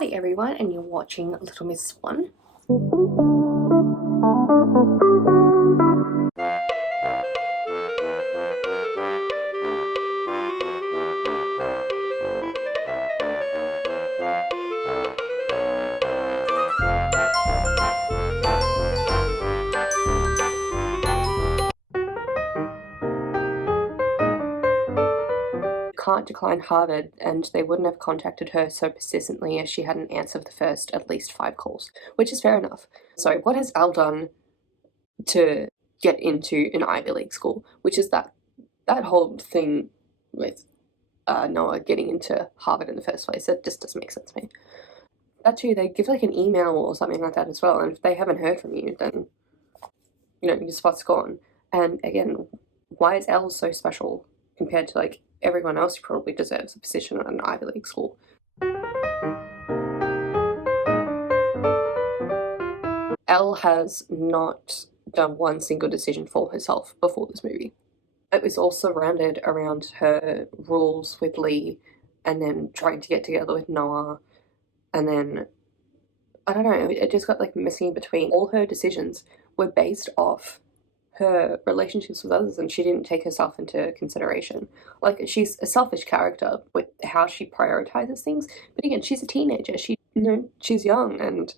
Howdy everyone, and you're watching Little Miss Swan. Can't decline Harvard, and they wouldn't have contacted her so persistently as she hadn't answered the first at least 5 calls, which is fair enough. So what has Elle done to get into an Ivy League school, which is that whole thing with Noah getting into Harvard in the first place? That just doesn't make sense to me. That too, they give like an email or something like that as well, and if they haven't heard from you, then your spot's gone. And again, why is Elle so special compared to like everyone else who probably deserves a position at an Ivy League school? Elle has not done one single decision for herself before this movie. It was all surrounded around her rules with Lee, and then trying to get together with Noah, and then I don't know, it just got like messy in between. All her decisions were based off her relationships with others, and she didn't take herself into consideration. Like, she's a selfish character with how she prioritizes things, but again, she's a teenager. She's young, and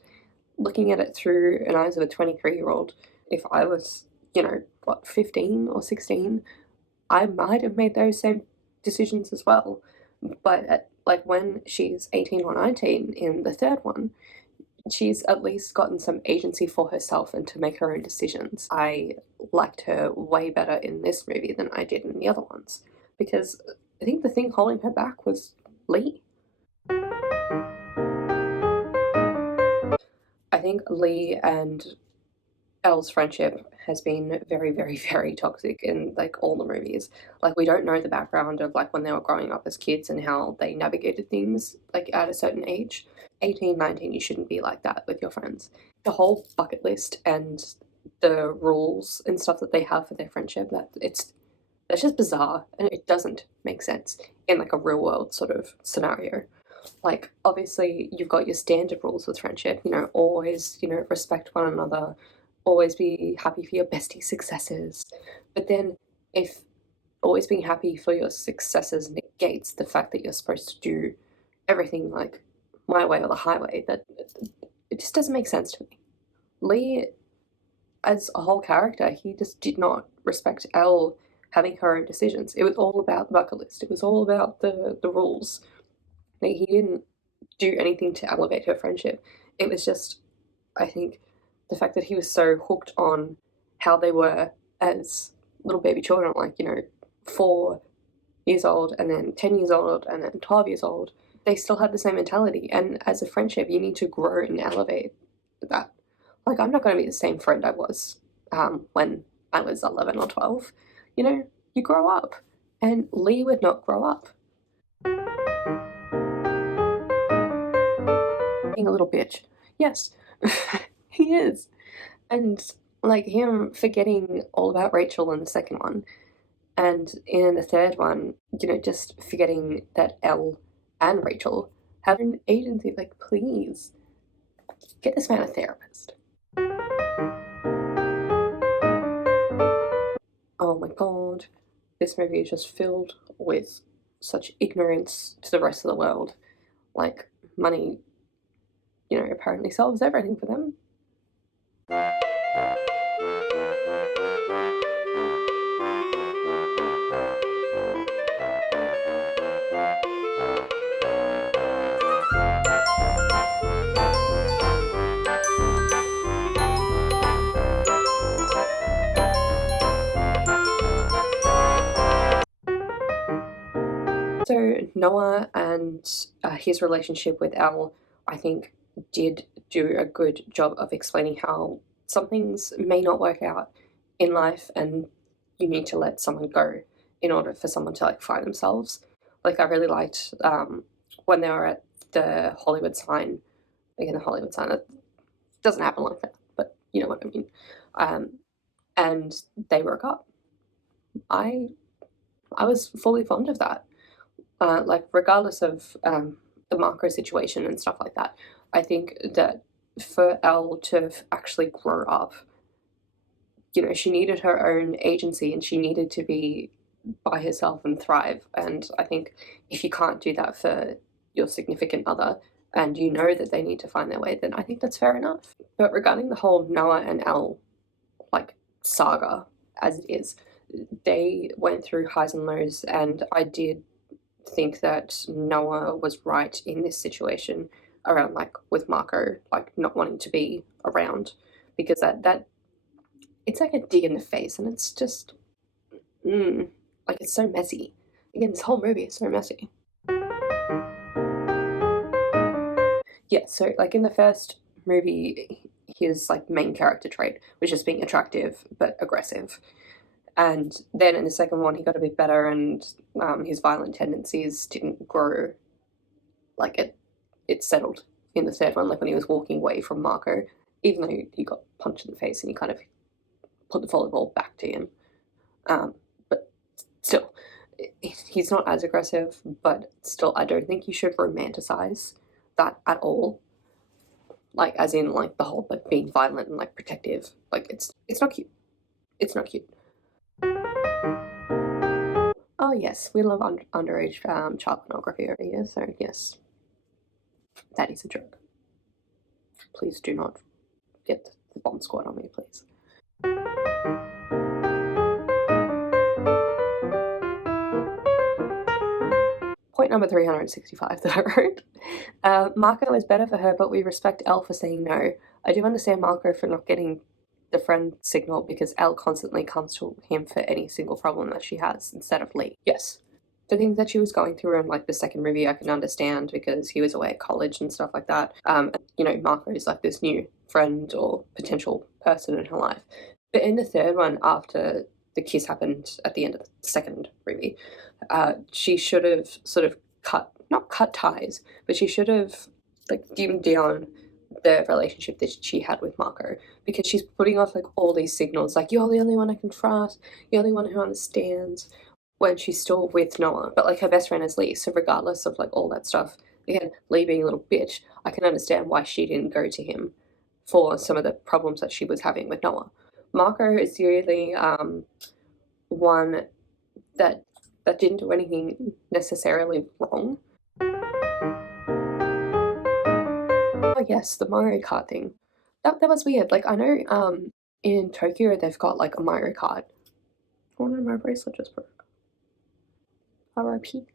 looking at it through an eyes of a 23-year-old, if I was 15 or 16, I might have made those same decisions as well. But when she's 18 or 19 in the third one, she's at least gotten some agency for herself and to make her own decisions. I liked her way better in this movie than I did in the other ones, because I think the thing holding her back was Lee. I think Lee and Elle's friendship has been very, very, very toxic in like all the movies. Like, we don't know the background of like when they were growing up as kids and how they navigated things like at a certain age. 18, 19, you shouldn't be like that with your friends. The whole bucket list and the rules and stuff that they have for their friendship, that's just bizarre, and it doesn't make sense in like a real world sort of scenario. Like, obviously you've got your standard rules with friendship, always, respect one another, always be happy for your bestie successes. But then if always being happy for your successes negates the fact that you're supposed to do everything like my way or the highway, that it just doesn't make sense to me. Lee, as a whole character, he just did not respect Elle having her own decisions. It was all about the bucket list. It was all about the rules. Like, he didn't do anything to elevate her friendship. It was just, I think, the fact that he was so hooked on how they were as little baby children, 4 years old and then 10 years old and then 12 years old. They still had the same mentality, and as a friendship you need to grow and elevate that. Like, I'm not going to be the same friend I was when I was 11 or 12. You grow up, and Lee would not grow up. Being a little bitch, yes. He is. And like him forgetting all about Rachel in the second one, and in the third one, just forgetting that Elle and Rachel have an agency. Like, please get this man a therapist. Oh my god, this movie is just filled with such ignorance to the rest of the world. Like, money, apparently solves everything for them. So Noah and his relationship with Elle, I think, did do a good job of explaining how some things may not work out in life, and you need to let someone go in order for someone to like find themselves. Like, I really liked when they were at the Hollywood sign. Again, the Hollywood sign, it doesn't happen like that, but you know what I mean. And they broke up. I was fully fond of that. Like, regardless of the Marco situation and stuff like that. I think that for Elle to actually grow up, you know, she needed her own agency and she needed to be by herself and thrive. And I think if you can't do that for your significant other and you know that they need to find their way, then I think that's fair enough. But regarding the whole Noah and Elle, like, saga as it is, they went through highs and lows, and I did think that Noah was right in this situation around, like, with Marco, like, not wanting to be around, because that it's like a dig in the face, and it's just, like, it's so messy. Again, this whole movie is so messy. Yeah, so, like, in the first movie, his, like, main character trait was just being attractive but aggressive. And then in the second one, he got a bit better, and his violent tendencies didn't grow. Like, it settled in the third one, like when he was walking away from Marco, even though he got punched in the face and he kind of put the volleyball back to him. But still, he's not as aggressive, but still, I don't think you should romanticize that at all. Like, as in, like, the whole, like, being violent and, like, protective. Like, it's not cute. It's not cute. Oh yes, we love underage child pornography over here, so yes, that is a joke. Please do not get the bomb squad on me, please. Point number 365 that I wrote. Marco is better for her, but we respect Elle for saying no. I do understand Marco for not getting the friend signal because Elle constantly comes to him for any single problem that she has instead of Lee. Yes. The things that she was going through in, like, the second movie I can understand because he was away at college and stuff like that. You know, Marco is like this new friend or potential person in her life. But in the third one, after the kiss happened at the end of the second movie, she should have sort of not cut ties, but she should have, like, dimmed down the relationship that she had with Marco, because she's putting off, like, all these signals, like, you're the only one I can trust, you're the only one who understands, when she's still with Noah. But, like, her best friend is Lee, so regardless of, like, all that stuff, again, Lee being a little bitch, I can understand why she didn't go to him for some of the problems that she was having with Noah. Marco is the only one that didn't do anything necessarily wrong. Oh yes, the Mario Kart thing. That was weird. Like, I know in Tokyo they've got, like, a Mario Kart. Oh no, my bracelet just broke. RIP.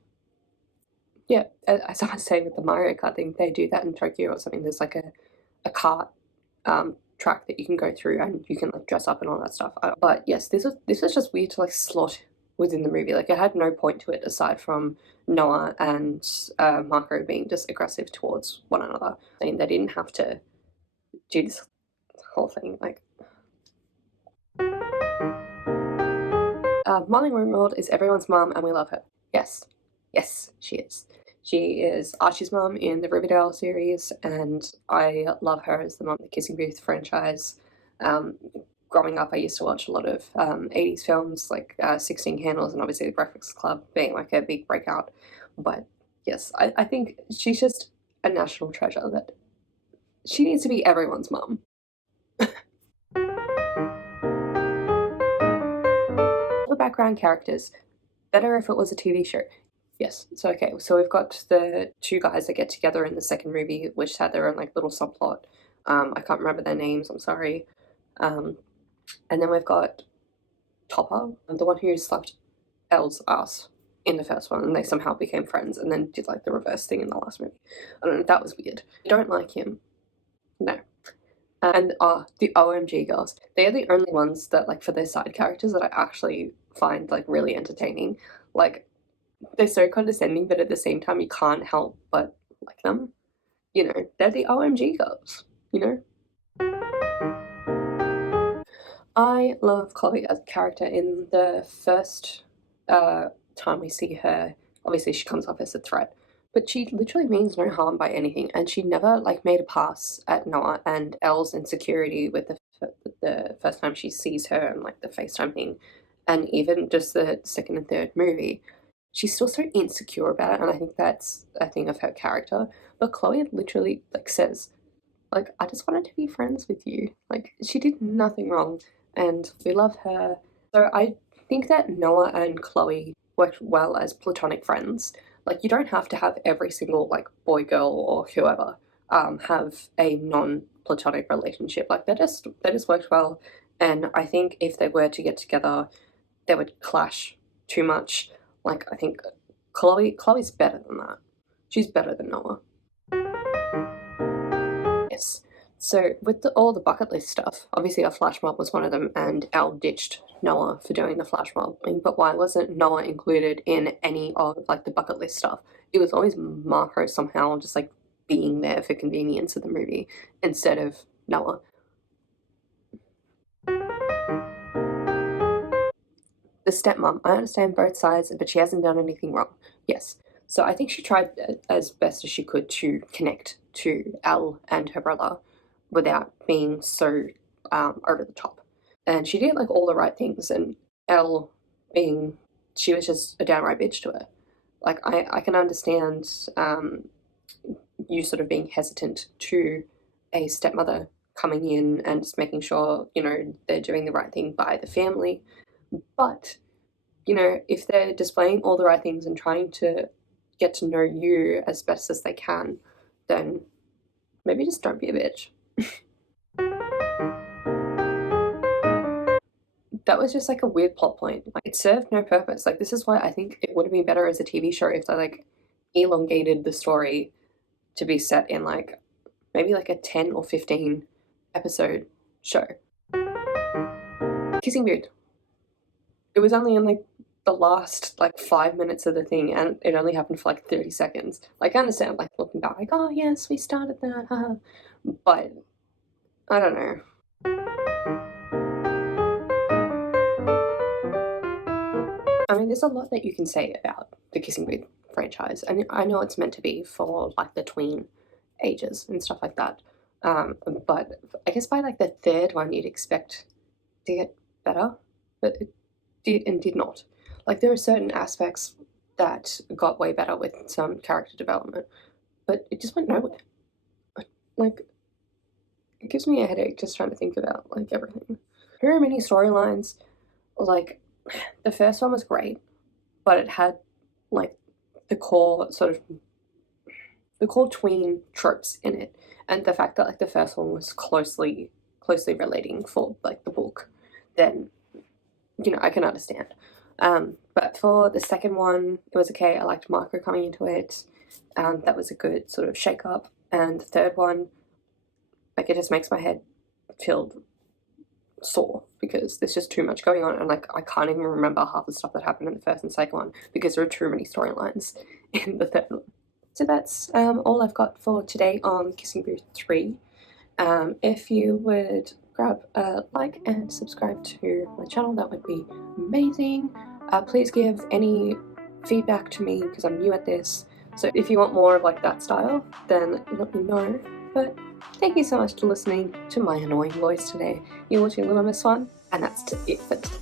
Yeah, as I was saying with the Mario Kart thing, they do that in Tokyo or something. There's, like, a kart track that you can go through and you can, like, dress up and all that stuff. But yes, this was just weird to, like, slot within the movie. Like, it had no point to it aside from Noah and Marco being just aggressive towards one another. I mean, they didn't have to do this whole thing. Like, Molly Ringwald is everyone's mum and we love her. Yes, she is. She is Archie's mum in the Riverdale series, and I love her as the mum of the Kissing Booth franchise. Growing up, I used to watch a lot of 80s films, like 16 Candles and obviously The Breakfast Club being, like, a big breakout. But yes, I think she's just a national treasure that she needs to be everyone's mum. The background characters, better if it was a TV show. Yes, so okay, so we've got the two guys that get together in the second movie, which had their own, like, little subplot. I can't remember their names, I'm sorry. And then we've got Topper, the one who slapped Elle's ass in the first one, and they somehow became friends, and then did, like, the reverse thing in the last movie. I don't know, that was weird. I don't like him. No. And the OMG girls. They're the only ones that, like, for their side characters that I actually find, like, really entertaining. Like, they're so condescending, but at the same time you can't help but like them. You know, they're the OMG girls, you know? I love Chloe as a character. In the first time we see her, obviously she comes off as a threat, but she literally means no harm by anything, and she never, like, made a pass at Noah and Elle's insecurity with the first time she sees her and, like, the FaceTime thing, and even just the second and third movie. she's still so insecure about it, and I think that's a thing of her character. But Chloe literally like says, like, I just wanted to be friends with you. Like, she did nothing wrong, and we love her. So I think that Noah and Chloe worked well as platonic friends. Like, you don't have to have every single like boy, girl, or whoever have a non-platonic relationship. Like, they just worked well, and I think if they were to get together, they would clash too much. Like, I think Chloe's better than that. She's better than Noah. Yes. So with all the bucket list stuff, obviously a flash mob was one of them, and Elle ditched Noah for doing the flash mob. But why wasn't Noah included in any of like the bucket list stuff? It was always Marco somehow just like being there for convenience of the movie instead of Noah. The stepmom, I understand both sides, but she hasn't done anything wrong. Yes. So I think she tried as best as she could to connect to Elle and her brother without being so over the top. And she did like all the right things, and Elle she was just a downright bitch to her. Like, I can understand you sort of being hesitant to a stepmother coming in and just making sure, they're doing the right thing by the family. But, if they're displaying all the right things and trying to get to know you as best as they can, then maybe just don't be a bitch. That was just like a weird plot point. Like, it served no purpose. Like, this is why I think it would have been better as a TV show if they like elongated the story to be set in like maybe like a 10 or 15 episode show. Kissing Booth. It was only in like the last like 5 minutes of the thing, and it only happened for like 30 seconds. Like, I understand, like, looking back, like, oh yes, we started that, but I don't know. I mean, there's a lot that you can say about the Kissing Booth franchise, and I know it's meant to be for like the tween ages and stuff like that. But I guess by like the third one, you'd expect to get better, but it did and did not. Like, there are certain aspects that got way better with some character development, but it just went nowhere. Like, it gives me a headache just trying to think about like everything. There are many storylines. Like, the first one was great, but it had like the core tween tropes in it, and the fact that like the first one was closely relating for like the book, then I can understand. But for the second one, it was okay. I liked Marco coming into it. That was a good sort of shake up. And the third one, like, it just makes my head feel sore because there's just too much going on, and like I can't even remember half the stuff that happened in the first and second one because there are too many storylines in the third one. So that's all I've got for today on Kissing Booth 3. If you would grab a like and subscribe to my channel, that would be amazing. Please give any feedback to me because I'm new at this, so if you want more of like that style, then let me know. But thank you so much for listening to my annoying voice today. You're watching LittleMissSwan, and that's it for today.